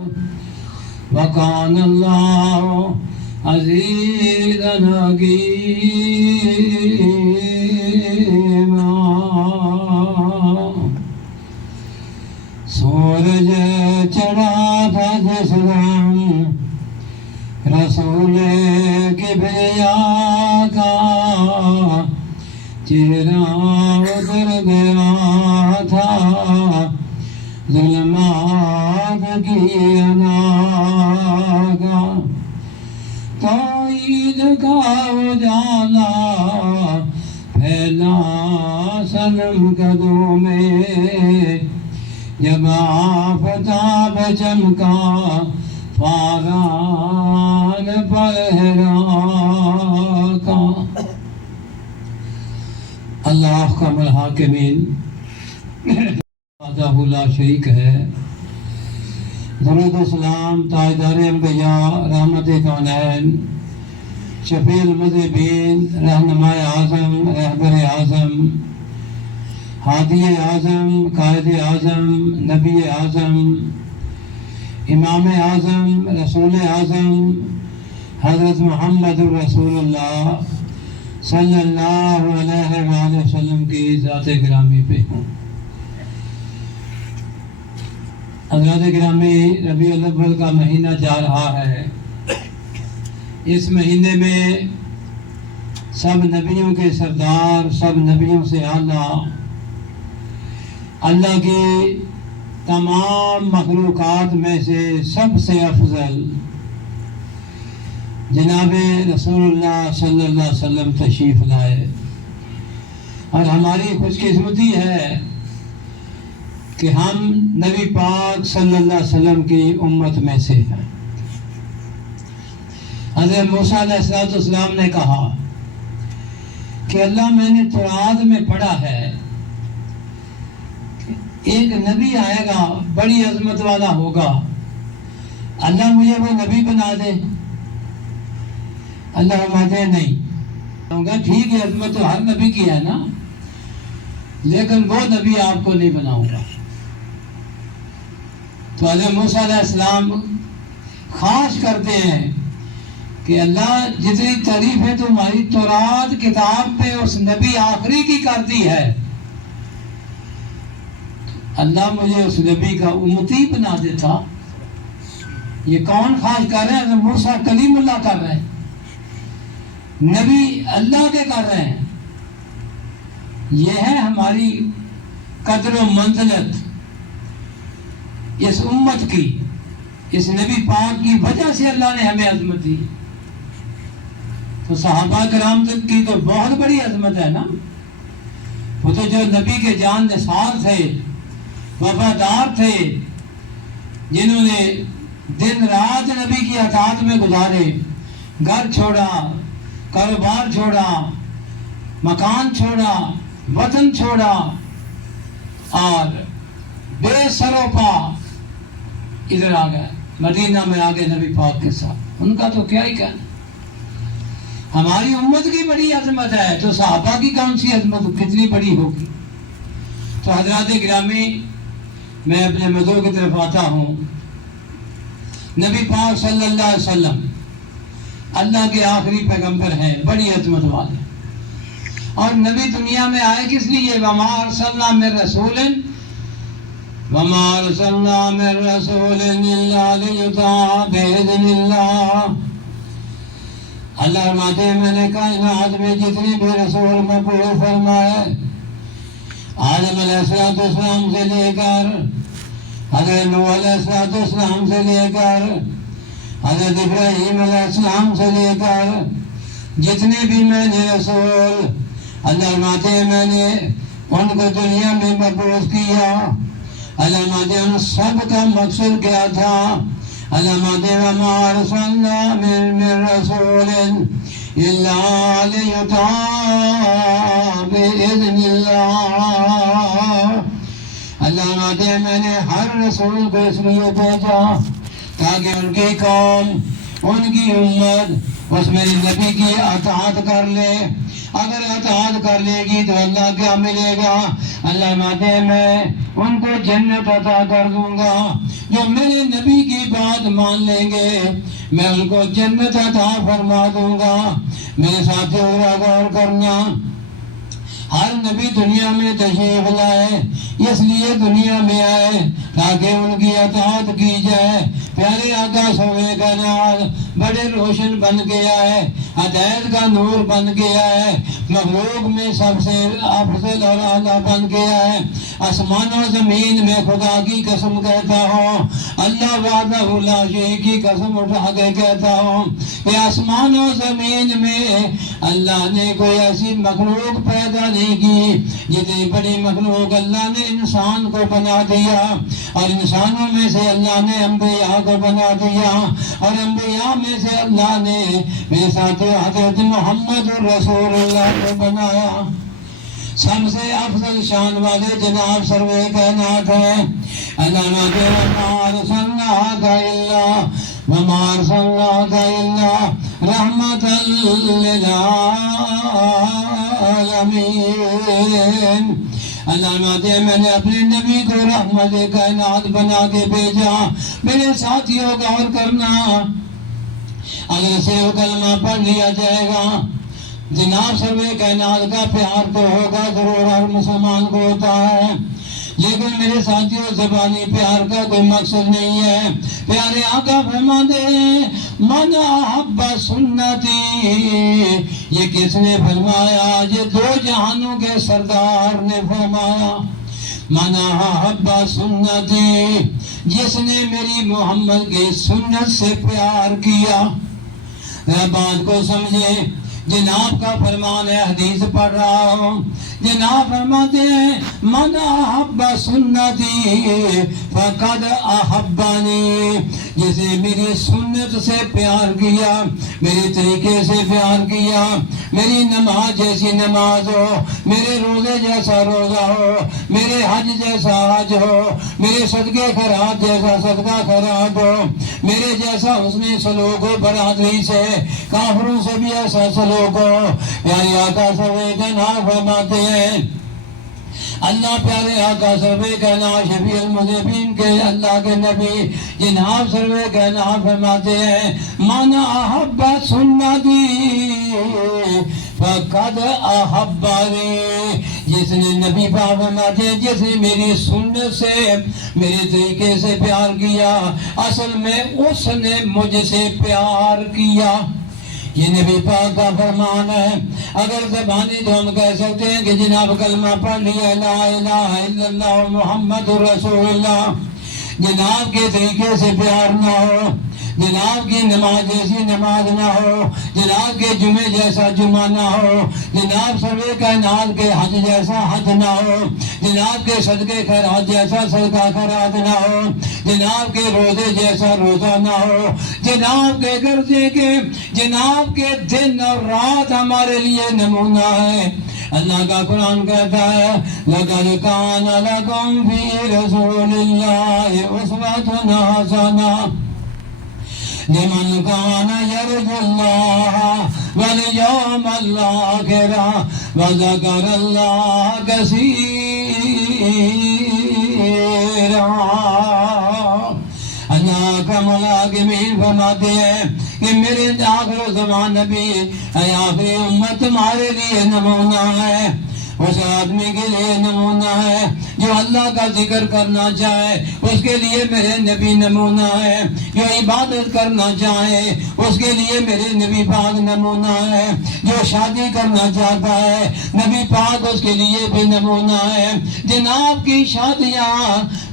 وَكَانَ اللَّهُ عَزِيزًا حَكِيمًا۔ سورج چڑھا تھا جس دم رسول کبریا کا، چہرہ اتر گیا تھا ظلمات کی انا کا، توحید کا اجالا پھیلا صنم قدوں میں، جب آفتاب چمکا فاران پر کا۔ اللہ احکم الحاکمین وحدہ لا شریک ہے۔ درود و سلام تاجدار انبیاء، رحمت کونین، شفیع المذنبین، رہنمائے اعظم، رہبر اعظم، ہادی اعظم، قائد اعظم، نبی اعظم، امام اعظم، رسول اعظم حضرت محمد رسول اللہ صلی اللہ علیہ وآلہ وسلم کی ذات گرامی پہ ہوں۔ حضرات گرامی، ربیع الاول کا مہینہ جا رہا ہے۔ اس مہینے میں سب نبیوں کے سردار، سب نبیوں سے اعلیٰ، اللہ کی تمام مخلوقات میں سے سب سے افضل جناب رسول اللہ صلی اللہ علیہ وسلم تشریف لائے، اور ہماری خوش قسمتی ہے کہ ہم نبی پاک صلی اللہ علیہ وسلم کی امت میں سے ہیں۔ حضرت موسیٰ علیہ السلام نے کہا کہ اللہ، میں نے تورات میں پڑھا ہے ایک نبی آئے گا، بڑی عظمت والا ہوگا، اللہ مجھے وہ نبی بنا دے۔ اللہ فرماتے ہیں نہیں، ٹھیک ہے عظمت تو ہر نبی کی ہے نا، لیکن وہ نبی آپ کو نہیں بناؤں گا۔ تو حضرت موسیٰ علیہ السلام خواہش کرتے ہیں کہ اللہ، جتنی تعریف ہے تمہاری تورات کتاب پہ اس نبی آخری کی کرتی ہے، اللہ مجھے اس نبی کا امتی بنا دیتا۔ یہ کون خواہش کر رہے ہیں؟ حضرت موسیٰ کلیم اللہ کر رہے ہیں، نبی اللہ کے کر رہے ہیں۔ یہ ہے ہماری قدر و منزلت اس امت کی، اس نبی پاک کی وجہ سے اللہ نے ہمیں عظمت دی۔ تو صحابہ کرام کی تو بہت بڑی عظمت ہے نا، وہ تو جو نبی کے جان نثار تھے، وفادار تھے، جنہوں نے دن رات نبی کی اطاعت میں گزارے، گھر چھوڑا، کاروبار چھوڑا، مکان چھوڑا، وطن چھوڑا، اور بے سرو پا ادھر آ گئے، مدینہ میں آ گئے نبی پاک کے ساتھ۔ ان کا تو کیا ہی کہنا، ہماری امت کی بڑی عظمت ہے، تو صحابہ کی کون سی عظمت کتنی بڑی ہوگی۔ تو حضرات گرامی، میں اپنے موضوع کی طرف آتا ہوں۔ نبی پاک صلی اللہ علیہ وسلم اللہ کے آخری پیغمبر ہیں، بڑی عظمت والے، اور نبی دنیا میں آئے کس لیے؟ وَمَا أَرْسَلْنَا مِن رَّسُولٍ إِلَّا لِيُطَاعَ بِإِذْنِ اللَّهِ۔ اللہ فرماتے ہیں میں نے کائنات میں جتنے بھی رسول مبعوث فرمائے، آدم علیہ السلام سے لے کر حضرت نوح علیہ السلام سے لے کر حضرت ابراہیم علیہ السلام سے لے کر جتنے بھی میں نے رسول، اللہ فرماتے ہیں میں نے ان کو دنیا میں مبعوث کیا۔ اللہ فرماتے ہیں ان سب کا مقصد کیا تھا؟ اللہ فرماتے ہیں وَمَا أَرْسَلْنَا مِن رَّسُولٍ إِلَّا لِيُطَاعَ بِإِذْنِ اللَّهِ۔ اللہ فرماتے ہیں میں نے ہر رسول کو اس لیے بھیجا تاکہ ان کی قوم، ان کی امت اس میرے نبی کی اطاعت کر لے۔ اگر اطاعت کر لے گی تو اللہ کیا ملے گا؟ اللہ فرماتے ہیں میں ان کو جنت عطا کر دوں گا. جو میرے نبی کی بات مان لیں گے میں ان کو جنت عطا فرما دوں گا. میرے ساتھیوں غور کرنا، ہر نبی دنیا میں تشریف لائے اس لیے دنیا میں آئے تاکہ ان کی اطاعت کی جائے. پیارے آقا سوے کا نال بڑے روشن بن کے آئے، ہدایت کا نور بن کے آئے، مخلوق میں سب سے افضل اور اعلیٰ بن کے آئے. آسمان و زمین میں خدا کی قسم کہتا ہوں، اللہ وحدہ لا شریک کی قسم اٹھا کے کہتا ہوں کہ آسمان و زمین میں اللہ نے کوئی ایسی مخلوق پیدا نہیں کی جتنی بڑی مخلوق اللہ نے انسان کو بنا دیا. اور انسانوں میں سے اللہ نے انبیاء کو بنا دیا، اور انبیاء میں سے اللہ نے میرے ساتھ حضرت محمد رسول اللہ کو بنایا. سب سے افضل شان والے جناب سروے کائنات ہیں. علامہ رحمت للعالمین. علامہ دے میں نے اپنے نبی کو رحمت کائنات بنا کے بھیجا. میرے ساتھیوں غور کرنا، اگر سے کلمہ پڑھ لیا جائے گا جناب سروے کائنات کا پیار تو ہوگا ضرور، ہر مسلمان کو ہوتا ہے، لیکن میرے ساتھیوں زبانی پیار کا کوئی مقصد نہیں ہے. پیارے آقا فرماتے ہیں من احب سنتی، یہ کس نے فرمایا؟ یہ دو جہانوں کے سردار نے فرمایا. من احب سنتی، جس نے میری محمد کی سنت سے پیار کیا. بات کو سمجھے، جناب کا فرمان ہے، حدیث پڑھ رہا ہوں. جناب فرماتے ہیں من احب سنتی فقد احبانی، جسے میری سنت سے پیار کیا، میرے طریقے سے پیار کیا، میری نماز جیسی نماز ہو، میرے روزے جیسا روزہ ہو، میرے حج جیسا حج ہو، میرے صدقے خیرات جیسا صدقہ خیرات ہو، میرے جیسا حسن سلوک ہو، برادری سے کافروں سے بھی ایسا سلوک ہو. پیارے آقا سروے جناب فرماتے ہیں، اللہ پیارے آقا سروے کہنا شفیع المذنبین کے اللہ کے نبی جناب سروے کہنا فرماتے ہیں من احب سنتی فقد احبانی، جس نے نبی پاک فرماتے ہیں جس نے میری سنت سے میرے طریقے سے پیار کیا، اصل میں اس نے مجھ سے پیار کیا. یہ نبی پاک کا فرمان ہے. اگر زبانی تو ہم کہہ سکتے ہیں کہ جناب کلمہ پڑھ لیا لا الہ الا اللہ محمد رسول اللہ، جناب کے طریقے سے پیار نہ ہو، جناب کی نماز جیسی نماز نہ ہو، جناب کے جمعے جیسا جمعہ نہ ہو، جناب سروے کائنات کے حج جیسا حج نہ ہو، جناب کے صدقے خیرات جیسا صدقہ خیرات نہ ہو، جناب کے روزے جیسا روزہ نہ ہو، جناب کے گرجے کے جناب کے دن اور رات ہمارے لیے نمونہ ہے. اللہ کا قرآن کہتا ہے لَقَدْ كَانَ لَكُمْ فِي رَسُولِ اللَّهِ أُسْوَةٌ حَسَنَةٌ لمن كان يرجو الله واليوم الآخر وذكر الله كثيرا. اللہ کا ملاقمین فرماتے ہیں کہ میرے آخر زمان نبی اے آخری امت تمہارے لیے نمونہ ہے، اس آدمی کے لیے نمونہ ہے جو اللہ کا ذکر کرنا چاہے، اس کے لیے میرے نبی نمونہ ہے، جو عبادت کرنا چاہے اس کے لیے میرے نبی پاک نمونہ ہے، جو شادی کرنا چاہتا ہے نبی پاک اس کے لیے بھی نمونہ ہے. جناب کی شادیاں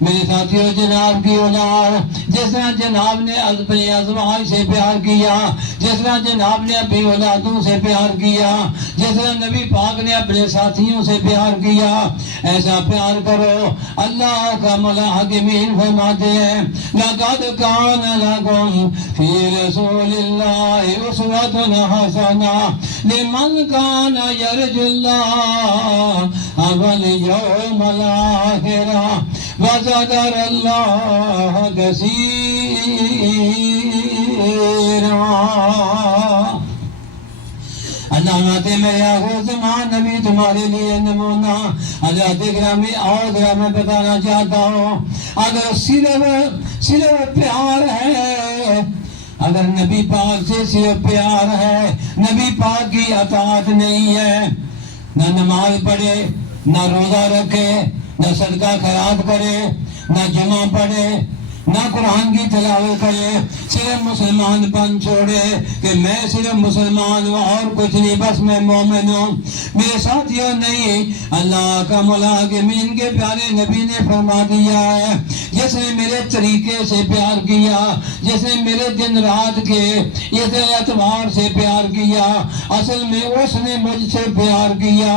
میرے ساتھیوں، جناب کی اولاد جس طرح جناب نے اپنے ازواج سے پیار کیا، جس طرح جناب نے اپنی اولادوں سے پیار کیا، جس طرح نبی پاک نے اپنے ساتھیوں سے پیار کیا، ایسا پیار کرو. اللہ کا ملاحظمین فرماتے ہیں لَقَدْ كَانَ لَكُمْ فِي رَسُولِ اللَّهِ أُسْوَةٌ حَسَنَةٌ لِمَنْ كَانَ يَرْجُو اللَّهَ وَالْيَوْمَ الْآخِرَ وَذَكَرَ اللَّهَ كَثِيرًا. اللہ علامات میرے آخر زمان نبی تمہارے لیے نمونہ حضرت گرامی اور ذرا میں بتانا چاہتا ہوں، اگر صرف پیار ہے، اگر نبی پاک سے صرف پیار ہے، نبی پاک کی اطاعت نہیں ہے، نہ نماز پڑھے، نہ روزہ رکھے، نہ صدقہ خیرات کرے، نہ جمعہ پڑھے، نہ قرآن کی تلاوت کرے، صرف مسلمان پن چھوڑے کہ میں صرف مسلمان ہوں اور کچھ نہیں، بس میں مومن ہوں، میرے ساتھیوں نہیں، اللہ کا ملاقمین کے پیارے نبی نے فرما دیا ہے، جس نے میرے طریقے سے پیار کیا، جس نے میرے دن رات کے اس اعتبار سے پیار کیا، اصل میں اس نے مجھ سے پیار کیا۔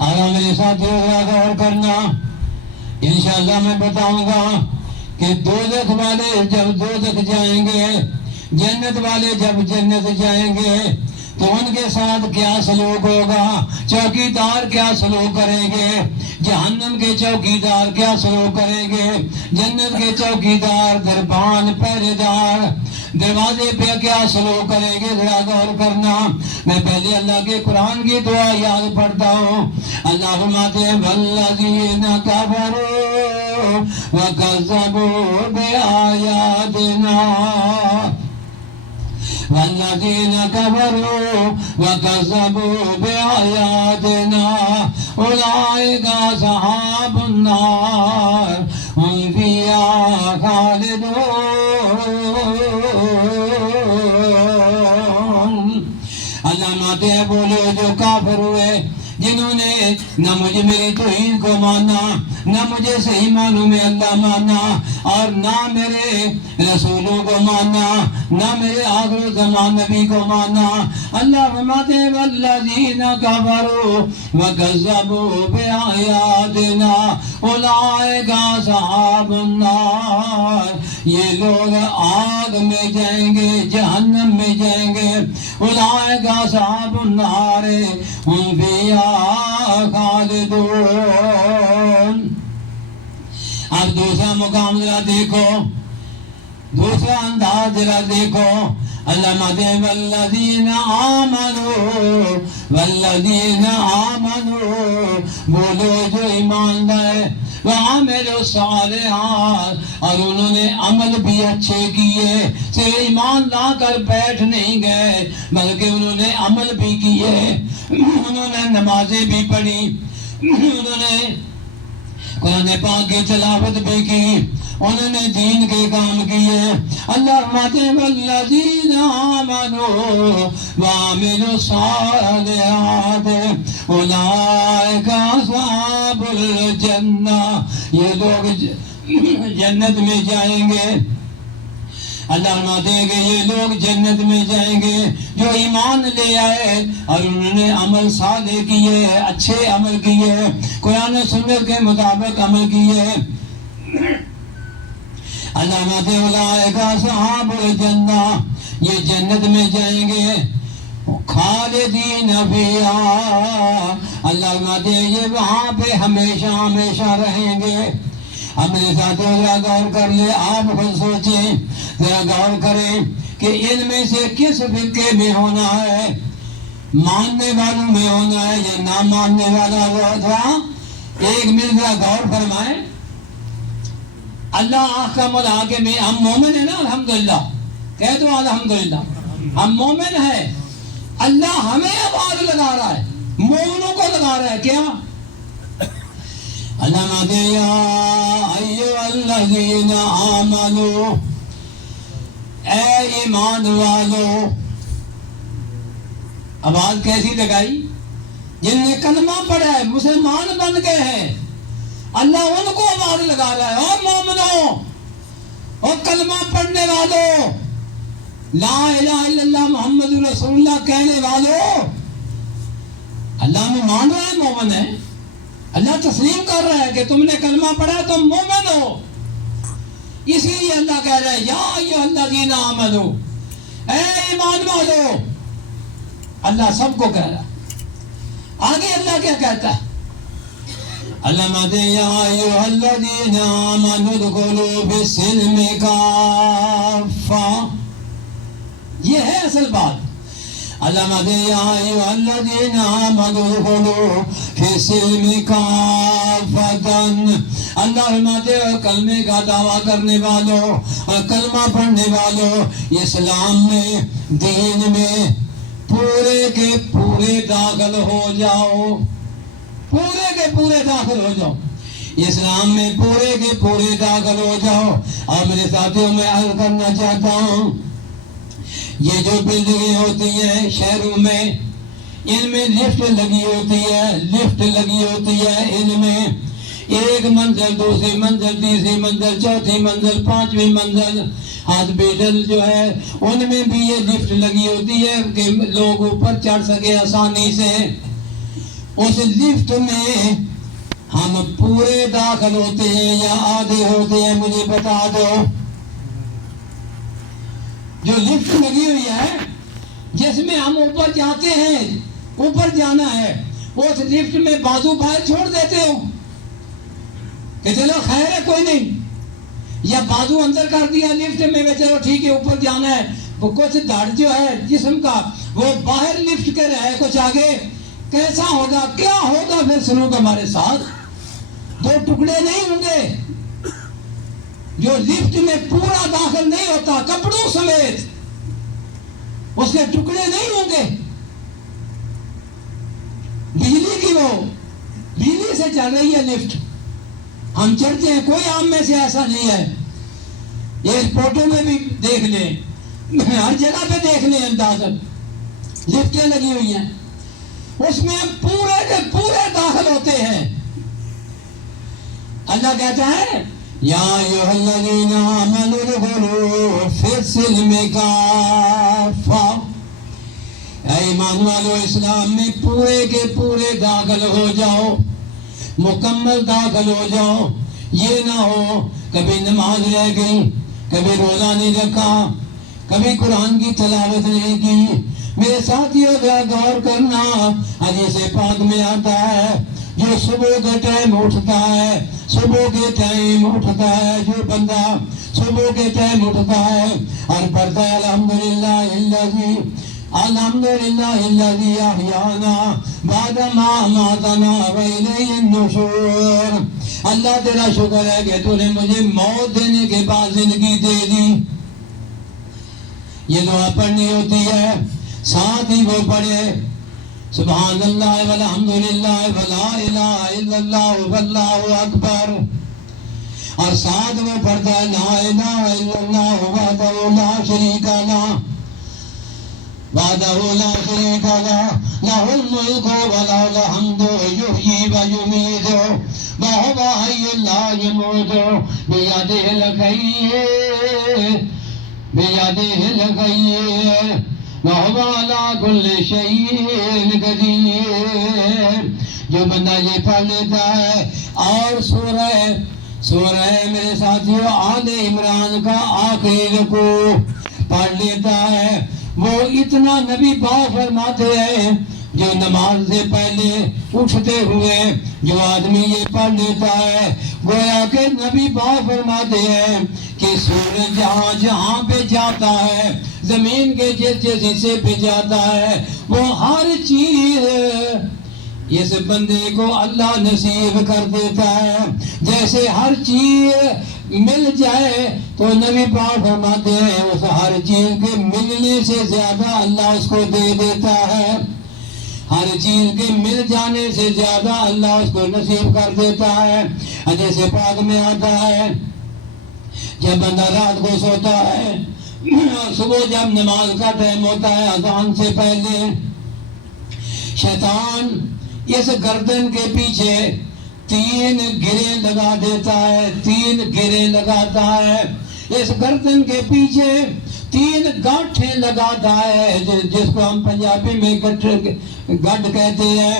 آگا میرے ساتھیوں غور کرنا، انشاءاللہ میں بتاؤں گا کہ دوزخ والے جب دوزخ جائیں گے، جنت والے جب جنت جائیں گے تو ان کے ساتھ کیا سلوک ہوگا، چوکیدار کیا سلوک کریں گے، جہنم کے چوکیدار کیا سلوک کریں گے، جنت کے چوکیدار دربان پہرے دار دروازے پہ کیا سلوک کریں گے، ذرا غور کرنا۔ میں پہلے اللہ کے قرآن کی دعا یاد پڑھتا ہوں۔ اللہ فرماتے ہیں والذین کفروا وکذبوا بآیاتنا، والذین کفروا وکذبوا بآیاتنا اولئک اصحاب النار هم فیہا خالدون۔ اللہ ماتے ہیں بولو جو کافر ہوئے، جنہوں نے نہ مجھے میری توحید کو مانا، نہ مجھے صحیح معنوں میں اللہ مانا، اور نہ میرے رسولوں کو مانا، نہ میرے آخر زمان نبی کو مانا۔ اللہ فرماتے ہیں والذین کفروا وکذبوا بآیاتنا اولئک اصحاب النار، یہ لوگ آگ میں جائیں گے، جہنم میں جائیں گے۔ اولئک اصحاب النار ہم فیہا خالدون۔ اب دوسرا مقام ذرا دیکھو، دوسرا انداز ذرا دیکھو۔ اللہ مدے والذین آمنوا، والذین آمنوا، بولو جو ایمان لائے، وعملوا الصالحات، اور انہوں نے عمل بھی اچھے کیے، صرف ایمان لا کر بیٹھ نہیں گئے بلکہ انہوں نے عمل بھی کیے، انہوں نے نمازیں بھی پڑھی، انہوں نے قرآن پاک کی تلاوت بھی کی، انہوں نے دین کے کام کیے۔ اللہ فرماتے ہیں والذین آمنوا وعملوا الصالحات اولئک اصحاب الجنہ، یہ لوگ جنت میں جائیں گے۔ اللہ فرماتے ہیں کہ یہ لوگ جنت میں جائیں گے جو ایمان لے آئے اور انہوں نے عمل صالح کیے، اچھے عمل کیے، قرآن و سنت کے مطابق عمل کیے۔ اللہ فرماتے ہیں اولئک اصحاب الجنہ، یہ جنت میں جائیں گے، خالدین فیہا، اللہ فرماتے ہیں یہ وہاں پہ ہمیشہ ہمیشہ رہیں گے۔ اب میرے ساتھوں ذرا غور کر لیں، آپ خود سوچیں، ذرا غور کریں کہ ان میں سے کس فرقے میں ہونا ہے، ماننے والوں میں ہونا ہے یا نہ ماننے والا ہوگا؟ ایک منٹ ذرا غور فرمائیں۔ اللہ احکم الحاکم، ہم مومن ہیں نا، الحمدللہ کہہ دو الحمدللہ، ہم مومن ہیں۔ اللہ ہمیں آواز لگا رہا ہے، مومنوں کو لگا رہا ہے، کیا؟ اللہ مدے یا ایھا الذین آمنوا، اے ایمان والو، آواز کیسی لگائی؟ جن نے کلمہ پڑھا ہے، مسلمان بن گئے ہیں، اللہ ان کو آواز لگا رہا ہے، اور مومنوں اور کلمہ پڑھنے والوں، لا الہ الا اللہ محمد رسول اللہ کہنے والوں، اللہ میں مان رہا ہے مومن ہے، اللہ تسلیم کر رہا ہے کہ تم نے کلمہ پڑھا تم مومن ہو، اسی لیے اللہ کہہ رہا ہے یا ایھا الذین آمنوا، اے ایمان والو، اللہ سب کو کہہ رہا ہے۔ آگے اللہ کیا کہتا ہے؟ اللہ مدے یا ایھا الذین آمنوا ادخلوا فی السلم کافہ، یہ ہے اصل بات۔ علامہ دے یا ایھا الذین آمنوا ادخلوا فی السلم کافۃ. اللہ فرماتے ہیں کلمے کا دعویٰ کرنے والوں اور کلمہ پڑھنے والوں، اسلام میں، دین میں پورے کے پورے داخل ہو جاؤ، پورے کے پورے داخل ہو جاؤ، اسلام میں پورے کے پورے داخل ہو جاؤ. اور میرے ساتھیوں میں عرض کرنا چاہتا ہوں، یہ جو بلڈنگیں ہوتی ہیں شہروں میں، ان میں لفٹ لگی ہوتی ہے، لفٹ لگی ہوتی ہے، ان میں ایک منزل، دوسری منزل، تیسری منزل، چوتھی منزل، پانچویں منزل، ہاسپٹل جو ہے ان میں بھی یہ لفٹ لگی ہوتی ہے کہ لوگ اوپر چڑھ سکے آسانی سے. اس لفٹ میں ہم پورے داخل ہوتے ہیں یا آدھے ہوتے ہیں؟ مجھے بتا دو. جو لفٹ لگی ہوئی ہے جس میں ہم اوپر جاتے ہیں، اوپر جانا ہے، اس لفٹ میں بازو باہر چھوڑ دیتے ہو کہ چلو خیر ہے کوئی نہیں، یا بازو اندر کر دیا لفٹ میں چلو ٹھیک ہے اوپر جانا ہے. وہ کچھ دھڑ جو ہے جسم کا وہ باہر لفٹ کے رہے کچھ آگے. کیسا ہوگا، کیا ہوگا پھر سلوک ہمارے ساتھ؟ دو ٹکڑے نہیں ہوں گے. جو لفٹ میں پورا داخل نہیں ہوتا کپڑوں سمیت، اس کے ٹکڑے نہیں ہوں گے. بجلی کی وہ بجلی سے چل رہی ہے لفٹ، ہم چڑھتے ہیں، کوئی عام میں سے ایسا نہیں ہے. ایئرپورٹوں میں بھی دیکھ لیں، ہر جگہ پہ دیکھ لیں اندازن لفٹیں لگی ہوئی ہیں، اس میں ہم پورے کے پورے داخل ہوتے ہیں. اللہ کہتا ہے یا ایھا الذین آمنوا ادخلوا فی السلم کافۃ. اے ایمان والو، اسلام میں پورے کے پورے داخل ہو جاؤ، مکمل داخل ہو جاؤ. یہ نہ ہو کبھی نماز رہ گئی، کبھی روزہ نہیں رکھا، کبھی قرآن کی تلاوت نہیں کی. میرے ساتھیوں ذرا غور کرنا، حدیث پاک میں آتا ہے جو صبح کے ٹائم اٹھتا ہے، صبح کے ٹائم اٹھتا ہے، جو بندہ صبح کے ٹائم اٹھتا ہے اور پڑھتا ہے الحمدللہ الذی احیانا بعد ما اماتنا والیہ النشور. اللہ تیرا شکر ہے کہ تو نے مجھے موت دینے کے بعد زندگی دے دی. یہ دعا پڑھنی ہوتی ہے. ساتھ ہی وہ پڑھے سبحان اللہ والحمدللہ ولا الہ الا اللہ واللہ اکبر، اور ساتھ وہ پڑھتا ہے لا الہ الا اللہ وحدہ لا شریک لہ لہ الملک ولہ الحمد یحیی ویمیت وہو حی لا یموت بیدہ الخیر وَهُوَ عَلَىٰ كُلِّ شَيْءٍ قَدِيرٌ. جو بندہ یہ پڑھ لیتا ہے اور سورہ میرے ساتھیوں آل عمران کا آخری رکوع پڑھ لیتا ہے، وہ اتنا نبی پاک فرماتے ہیں جو نماز سے پہلے اٹھتے ہوئے جو آدمی یہ پڑھ لیتا ہے، گویا کہ نبی پاک فرماتے ہیں کہ سورج جہاں جہاں پہ جاتا ہے، زمین کے جس جس حصے پہ جاتا ہے، وہ ہر چیز اس بندے کو اللہ نصیب کر دیتا ہے. جیسے ہر چیز مل جائے تو نبی پاک فرماتے ہیں اس ہر چیز کے ملنے سے زیادہ اللہ اس کو دے دیتا ہے. ہر چیز کے مل جانے سے زیادہ اللہ اس کو نصیب کر دیتا ہے. جیسے پاک میں آتا ہے جب بندہ رات کو سوتا ہے، صبح جب نماز کا ٹائم ہوتا ہے اذان سے پہلے، شیطان اس گردن کے پیچھے 3 گرے لگا دیتا ہے، 3 گرے لگاتا ہے. اس گردن کے پیچھے 3 گاٹھیں لگاتا ہے، جس کو ہم پنجابی میں گڈ کہتے ہیں.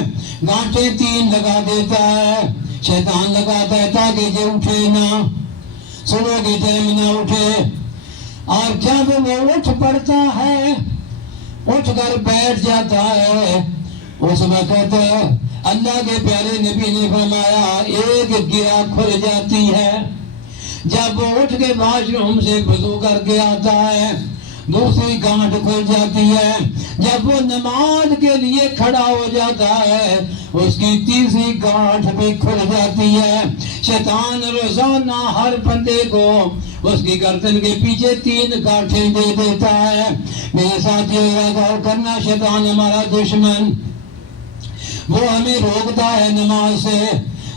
گانٹیں 3 لگا دیتا ہے، شیطان لگاتا ہے تاکہ یہ اٹھے نہ، صبح کے ٹائم نہ اٹھے. اور جب وہ اٹھ پڑتا ہے، اٹھ کر بیٹھ جاتا ہے، اس وقت اللہ کے پیارے نبی نے فرمایا ایک گرہ کھل جاتی ہے. جب وہ اٹھ کے واش روم سے وضو کر کے آتا ہے دوسری گانٹھ کھل جاتی ہے، جب وہ نماز کے لیے کھڑا ہو جاتا ہے اس کی تیسری گانٹھ بھی کھل جاتی ہے۔ شیطان روزانہ ہر بندے کو اس کی گردن کے پیچھے 3 گانٹھیں دے دیتا ہے۔ میرے ساتھیوں غور کرنا، شیطان ہمارا دشمن، وہ ہمیں روکتا ہے نماز سے،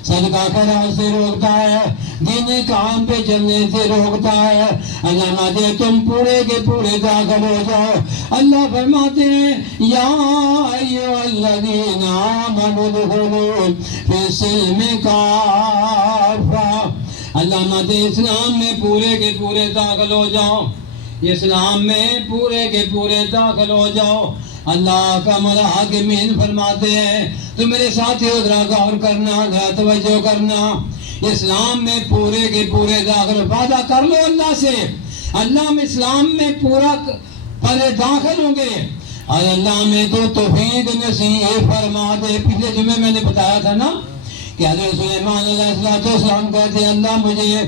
صدقہ خیرات سے روکتا ہے، دینی کام پہ چلنے سے روکتا ہے۔ اللہ دے تم پورے کے پورے داخل ہو جاؤ۔ اللہ فرماتے ہیں یا ایھا الذین آمنوا ادخلوا فی السلم کافہ۔ اللہ دے اسلام میں پورے کے پورے داخل ہو جاؤ، اسلام میں پورے کے پورے داخل ہو جاؤ۔ اللہ کا مولا حاکمین فرماتے ہیں، تو میرے ساتھیوں ذرا غور کرنا، ذرا توجہ کرنا، اسلام میں پورے کے پورے داخل وعدہ کر لو اللہ سے، اللہ میں اسلام میں پورا پہلے داخل ہوں گے اور اللہ میں تو توفیق نصیب فرما دے۔ پچھلے جمعے میں نے بتایا تھا نا کہ حضرت سلیمان علیہ السلام کہتے ہیں اللہ مجھے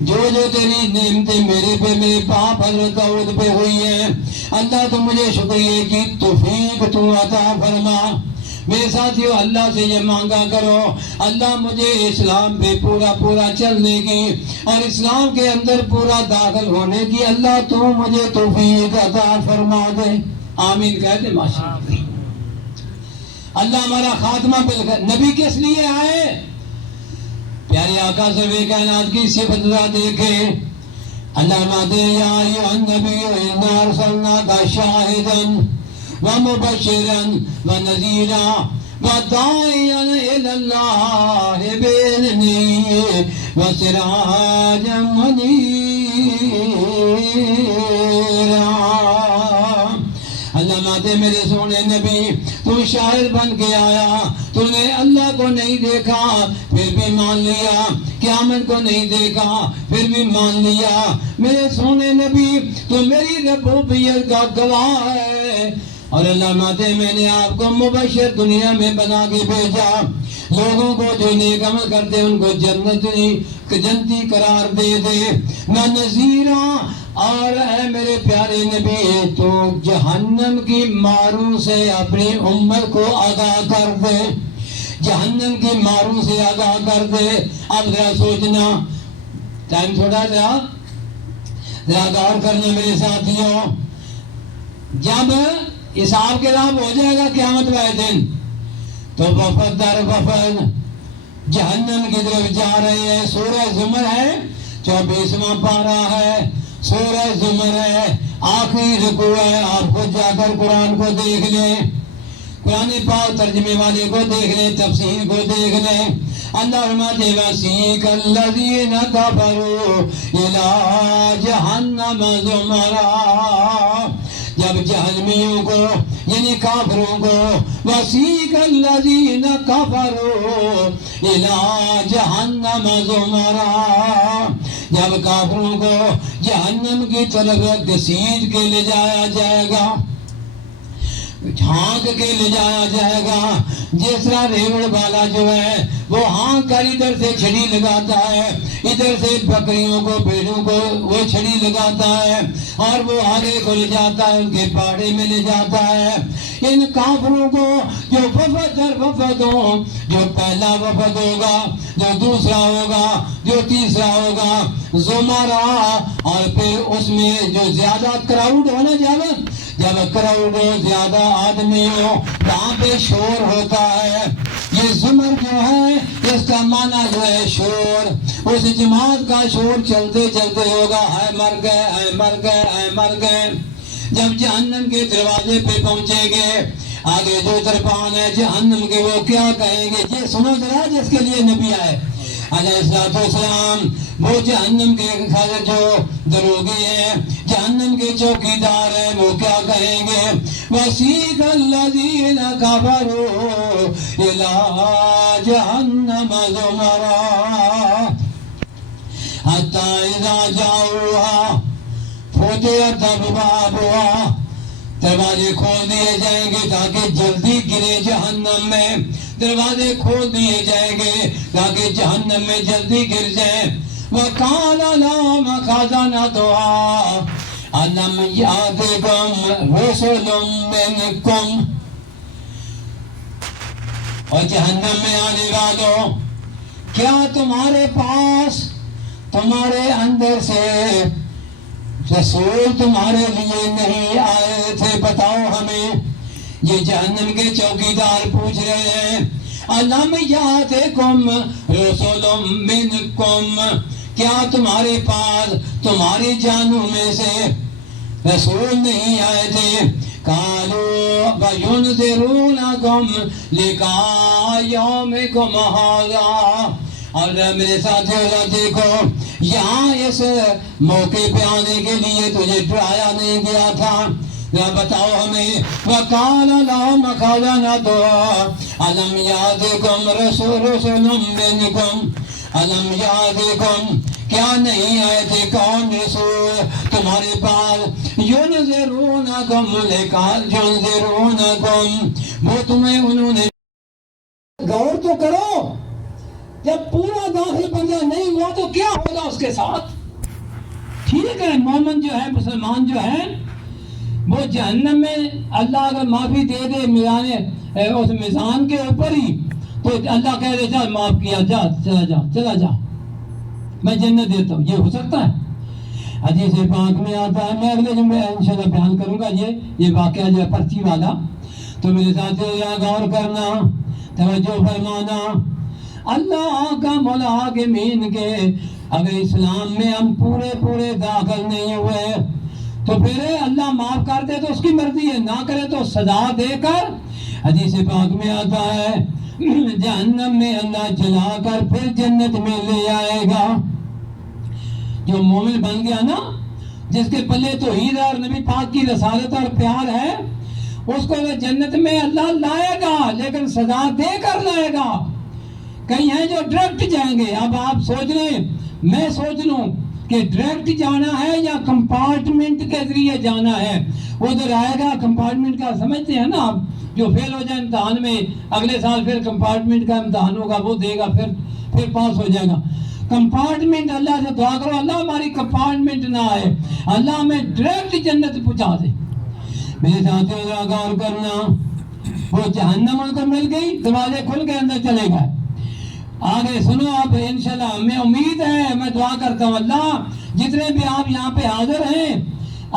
جو تیری نعمتیں میرے پہ، میرے باپ حضرت داؤد پہ ہوئی ہیں، اللہ تو مجھے شکریہ کی توفیق تو عطا فرما۔ میرے ساتھیوں اللہ سے یہ مانگا کرو اللہ مجھے اسلام پہ پورا چلنے کی اور اسلام کے اندر پورا داخل ہونے کی اللہ تو مجھے توفیق عطا فرما دے۔ آمین کہتے ماشاءاللہ۔ اللہ ہمارا خاتمہ بالخیر۔ نبی کس لیے آئے؟ پیارے آقا سرور کائنات کی صفت دیکھیں، اللہ فرماتے ہیں یا ایھا النبی انا ارسلناک شاہدا ومبشرا ونذیرا وداعیا الی اللہ باذنہ وسراجا منیرا۔ اللہ ماتے میرے سونے نبی تو شاہد بن کے آیا، تو نے اللہ کو نہیں دیکھا پھر بھی مان لیا، قیامت کو نہیں دیکھا پھر بھی مان لیا۔ میرے سونے نبی تو میری ربوبیت کا گواہ ہے، اور اللہ ماتے میں نے آپ کو مبشر دنیا میں بنا کے بھیجا، لوگوں کو جو نیک عمل کرتے ان کو جنتی قرار دے دے، نہ نذیرا، اور اے میرے پیارے نبی تو جہنم کی ماروں سے اپنی امت کو آگاہ کر دے، جہنم کی ماروں سے آگاہ کر دے۔ اب ذرا سوچنا، ٹائم تھوڑا، ذرا غور کرنا میرے ساتھیوں، جب حساب کتاب ہو جائے گا قیامت والے دن تو وفد در وفد جہنم کی طرف جا رہے ہیں۔ سورہ زمر ہے، 24واں پارہ ہے، سورہ زمر ہے، آخری رکوع ہے۔ آپ کو جا کر قرآن کو دیکھ لیں، قرآن پاک ترجمے والے کو دیکھ لیں، تفسیر کو دیکھ لیں۔ اللہ فرماتے ہیں وَسِیقَ الَّذِینَ کَفَرُوا إِلَىٰ جَهَنَّمَ زُمَرًا، جب جہنمیوں کو یعنی کافروں کو، وَسِیقَ الَّذِینَ کَفَرُوا إِلَىٰ جَهَنَّمَ زُمَرًا، جب کافروں کو جہنم کی طرف گھسیٹ کے لے جایا جائے گا، ہانک کے لے جایا جائے گا، جس طرح ریوڑ والا جو ہے وہ ہانک کر ادھر سے چھڑی لگاتا ہے، ادھر سے بکریوں کو بھیڑوں کو وہ چھڑی لگاتا ہے اور وہ آگے کو لے جاتا ہے، ان کے پاڑے میں لے جاتا ہے۔ ان کافروں کو جو وفد در وفد ہو، جو پہلا وفد ہوگا، جو دوسرا ہوگا، جو تیسرا ہوگا، زمرہ، اور پھر اس میں جو زیادہ کراؤڈ ہونا جب کراؤڈ ہو، زیادہ آدمی ہو، وہاں پہ شور ہوتا ہے۔ یہ زمر جو ہے اس کا معنی جو ہے شور، اس جماعت کا شور چلتے چلتے ہوگا، اے مر گئے، اے مر گئے، اے مر گئے۔ جب جہنم کے دروازے پہ پہنچیں گے، آگے جو طرفان ہے جہنم کے، وہ کیا کہیں گے؟ یہ سنو ذرا، جس کے لیے نبی آئے علیہ السلام، وہ جہنم کے جو دروگی ہیں، جہنم کے چوکیدار ہیں، وہ کیا کہیں گے؟ وَسِیقَ الَّذِینَ کَفَرُوا إِلَىٰ جَهَنَّمَ زُمَرًا حَتَّىٰ إِذَا جَاءُوهَا فُتِحَتْ أَبْوَابُهَا، دروازے کھول دیے جائیں گے تاکہ جلدی گرے جہنم میں، دروازے کھول دیے جائیں گے تاکہ جہنم میں جلدی گر جائیں۔ وَقَالَ لَهُمْ خَزَنَتُهَا، الم یاتکم رسل منکم، اور جہنم میں آنے والوں، کیا تمہارے پاس تمہارے اندر سے رسول تمہارے لیے نہیں آئے تھے؟ بتاؤ ہمیں۔ یہ جہنم کے چوکیدار پوچھ رہے ہیں، الم یاتکم رسل منکم، کیا تمہارے پاس تمہاری جانوں میں سے رسول نہیں آئے تھے؟ قالوا وینذرونکم لقاء یومکم ھذا، اور میرے ساتھیو دیکھو، یہاں اس موقع پہ آنے کے لیے تجھے ڈرایا نہیں گیا تھا۔ بتاؤ ہمیں، وقال لهم خزنتها الم یاتکم رسل منکم، الم یاتکم، کیا نہیں آئے تھے کون رسول تمہارے پاس؟ ینذرونکم لقاء ینذرونکم، وہ تمہیں انہوں نے، غور تو کرو، جب پورا داخل بندہ نہیں ہوا تو کیا ہوگا اس کے ساتھ؟ ٹھیک ہے، مومن جو ہے، مسلمان جو ہے، وہ جہنم میں اللہ اگر معافی دے دے اس میزان کے اوپر ہی، تو اللہ کہہ دے جا معاف کیا، جا چلا جا، میں جنت دیتا ہوں۔ یہ ہو سکتا ہے؟ حدیث پاک میں آتا ہے، میں اگلے جمعے انشاءاللہ بیان کروں گا یہ واقعہ جو ہے پرچی والا، تو میرے ساتھ یہاں غور کرنا، توجہ فرمانا۔ اللہ کا ملاحقین کے اگر اسلام میں ہم پورے داخل نہیں ہوئے تو پھر اللہ معاف کر دے تو اس کی مرضی ہے، نہ کرے تو سزا دے کر، حدیث پاک میں آتا ہے، جہنم میں اللہ جلا کر پھر جنت میں لے آئے گا۔ جو مومن بن گیا نا، جس کے پلے توحید اور نبی پاک کی رسالت اور پیار ہے، اس کو جنت میں اللہ لائے گا، لیکن سزا دے کر لائے گا۔ کئی ہیں جو ڈائریکٹ جائیں گے۔ اب آپ سوچ لیں، میں سوچ لوں کہ ڈائریکٹ جانا ہے یا کمپارٹمنٹ کے ذریعے جانا ہے۔ ادھر آئے گا کمپارٹمنٹ کا، سمجھتے ہیں نا آپ، جو فیل ہو جائے امتحان میں اگلے سال پھر کمپارٹمنٹ کا امتحان ہوگا، وہ دے گا، پھر پاس ہو جائے گا۔ کمپارٹمنٹ، اللہ سے دعا کرو اللہ ہماری کمپارٹمنٹ نہ آئے، اللہ ہمیں ڈائریکٹ جنت پہنچا دے۔ میرے ساتھ غور کرنا، وہ جہنم ان کو مل گئی، دروازے کھل کے اندر چلے گئے۔ آگے سنو آپ انشاءاللہ، ہمیں امید ہے، میں دعا کرتا ہوں اللہ جتنے بھی آپ یہاں پہ حاضر ہیں،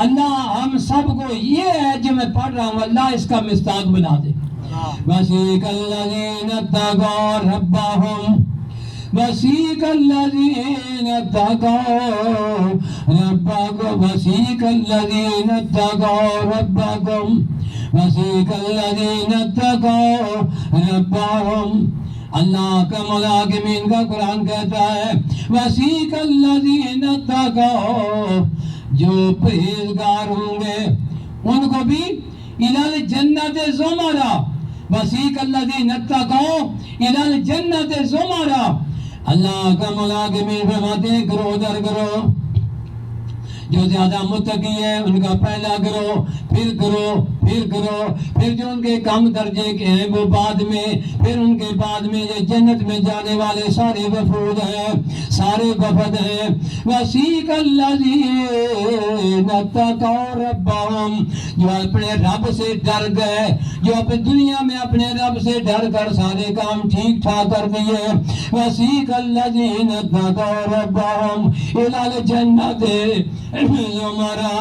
اللہ ہم سب کو یہ ہے جو میں پڑھ رہا ہوں، اللہ اس کا مصداق بنا دے۔ وَسِيقَ الَّذِينَ اتَّقَوْا رَبَّهُمْ وَسِيقَ الَّذِينَ اتَّقَوْا رَبَّهُمْ وَسِيقَ الَّذِينَ اتَّقَوْا رَبَّهُمْ وَسِيقَ الَّذِينَ اتَّقَوْا رَبَّهُمْ۔ اللہ کا ملاحقین کا قرآن کہتا ہے، وَسِيقَ الَّذِينَ اتَّقَوْا، جو پرہیزگار ہوں گے ان کو بھی إِلَى الْجَنَّةِ زُمَرًا، وَسِيقَ الَّذِينَ اتَّقَوْا إِلَى الْجَنَّةِ زُمَرًا۔ اللہ کا ملاحقین فرماتے ہیں، گروہ در گروہ، جو زیادہ متقی ہے ان کا پہلا گروہ، پھر گروہ، پھر گروہ، پھر جو ان کے کم درجے کے ہیں وہ بعد میں، پھر ان کے بعد میں یہ جنت میں جانے والے سارے وفود ہیں، سارے وفد ہیں۔ وَسِيقَ الَّذِينَ اتَّقَوْا رَبَّهُمْ، جو اپنے رب سے ڈر گئے، جو اپنی دنیا میں اپنے رب سے ڈر کر سارے کام ٹھیک ٹھاک کر دیے۔ وَسِيقَ الَّذِينَ اتَّقَوْا رَبَّهُمْ إِلَى الْجَنَّةِ زُمَرًا،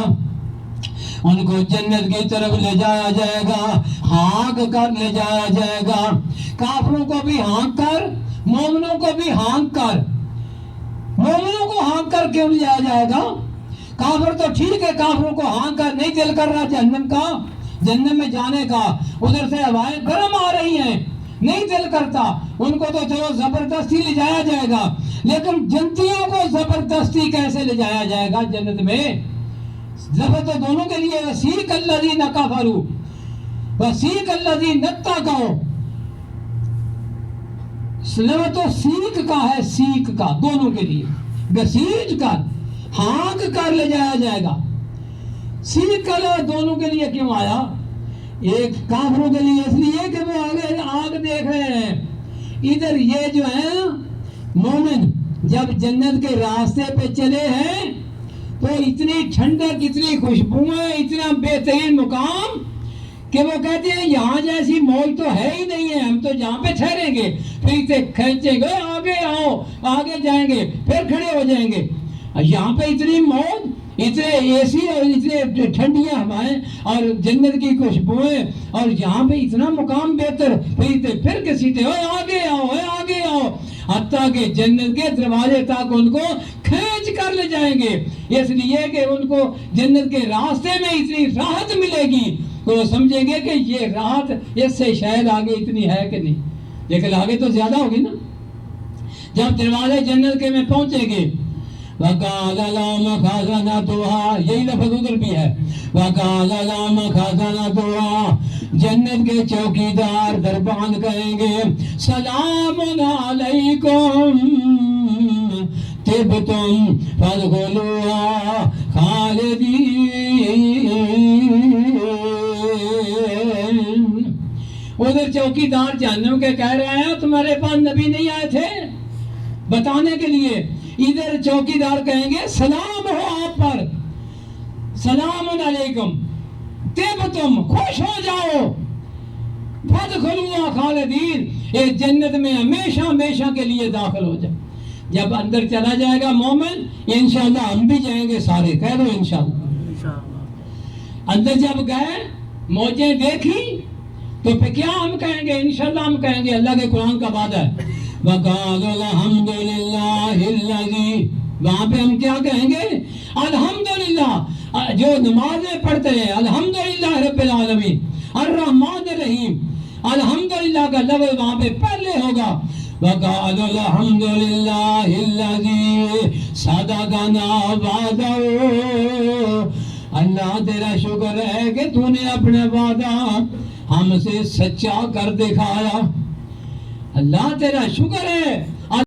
ان کو جنت کی طرف لے جایا جائے گا، ہانک کر لے جایا جائے گا۔ کافروں کو بھی ہانک کر، مومنوں کو بھی ہانک کر۔ مومنوں کو ہانک کر کیوں لے جایا جائے گا؟ کافر تو ٹھیک ہے، کافروں کو ہانک کر نہیں دل کر رہا جہنم کا، جہنم میں جانے کا، ادھر سے ہوائیں گرم آ رہی ہیں، نہیں دل کرتا، ان کو تو چلو زبردستی لے جایا جائے گا، لیکن جنتیوں کو زبردستی کیسے لے جایا جائے گا جنت میں؟ زبر تو دونوں کے لیے، وَسِيقَ الَّذِينَ كَفَرُوا وَسِيقَ الَّذِينَ اتَّقَوْا، لفظ تو سیکھ کا ہے، سیکھ کا، دونوں کے لیے، گسیج کر، ہانک کر لے جایا جائے گا۔ سیکھ کا لفظ دونوں کے لیے کیوں آیا؟ ایک کافروں کے لیے اس لیے کہ وہ آگے آگ دیکھ رہے ہیں، ادھر یہ جو ہیں مومن جب جنت کے راستے پہ چلے ہیں تو اتنی ٹھنڈک، اتنی خوشبوئیں، اتنا بہترین مقام کہ وہ کہتے ہیں یہاں جیسی موج تو ہے ہی نہیں ہے، ہم تو یہاں پہ ٹھہریں گے، پھر اسے کھینچیں گے، آگے آؤ، آگے جائیں گے، پھر کھڑے ہو جائیں گے۔ یہاں پہ اتنی موج، اتنے اے سی اور اتنے ٹھنڈیاں ہوائیں اور جنت کی خوشبوئیں، اور یہاں پہ اتنا مقام بہتر، پھر کسی تے آگے آؤ، آگے آؤ، حتیٰ کہ جنت کے دروازے تک ان کو کھینچ کر لے جائیں گے، اس لیے کہ ان کو جنت کے راستے میں اتنی راحت ملے گی تو وہ سمجھیں گے کہ یہ راحت اس سے شاید آگے اتنی ہے کہ نہیں، لیکن آگے تو زیادہ ہوگی نا۔ جب دروازے جنت کے میں پہنچیں گے، وَقَالَ لَهُمْ خَزَنَتُهَا، یہی لفظ ادھر بھی ہے، وَقَالَ لَهُمْ خَزَنَتُهَا، جنت کے چوکیدار دربان کہیں گے سلام علیکم طبتم فادخلوها خالدین۔ ادھر چوکیدار جہنم کے کہہ رہے ہیں تمہارے پاس نبی نہیں آئے تھے بتانے کے لیے، ادھر چوکیدار کہیں گے سلام ہو آپ پر، سلام علیکم طبتم، خوش ہو جاؤ، فادخلوها خالدین، اس جنت میں ہمیشہ ہمیشہ کے لیے داخل ہو جائے۔ جب اندر چلا جائے گا مومن، انشاءاللہ ہم بھی جائیں گے سارے، کہہ دو انشاءاللہ۔ اندر جب گئے، موجیں دیکھی، تو پھر کیا ہم کہیں گے؟ انشاءاللہ ہم کہیں گے، اللہ کے قرآن کا وعدہ ہے، وَقَالُوا الْحَمْدُ لِلَّهِ الَّذِي، وہاں پہ ہم کیا کہیں گے؟ الحمدللہ، جو نمازیں پڑھتے ہیں الحمدللہ رب العالمین الرحمن الرحیم، الحمدللہ کا لفظ وہاں پہ پہلے ہوگا، وَقَالُوا الْحَمْدُ لِلَّهِ الَّذِي صَدَقَنَا وَعْدَهُ، اللہ تیرا شکر ہے کہ تو نے اپنے وعدہ ہم سے سچا کر دکھایا، اللہ تیرا شکر ہے